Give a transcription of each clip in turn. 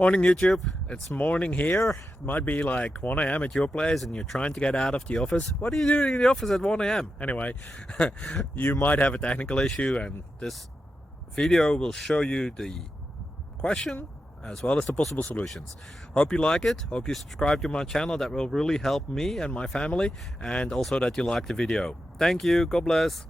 Morning YouTube, it's morning here. It might be like 1 a.m. at your place and you're trying to get out of the office. What are you doing in the office at 1 a.m.? Anyway, you might have a technical issue and this video will show you the question as well as the possible solutions. Hope you like it, hope you subscribe to my channel. That will really help me and my family, and also that you like the video. Thank you, God bless.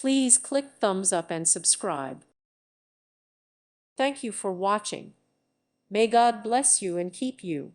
Please click thumbs up and subscribe. Thank you for watching. May God bless you and keep you.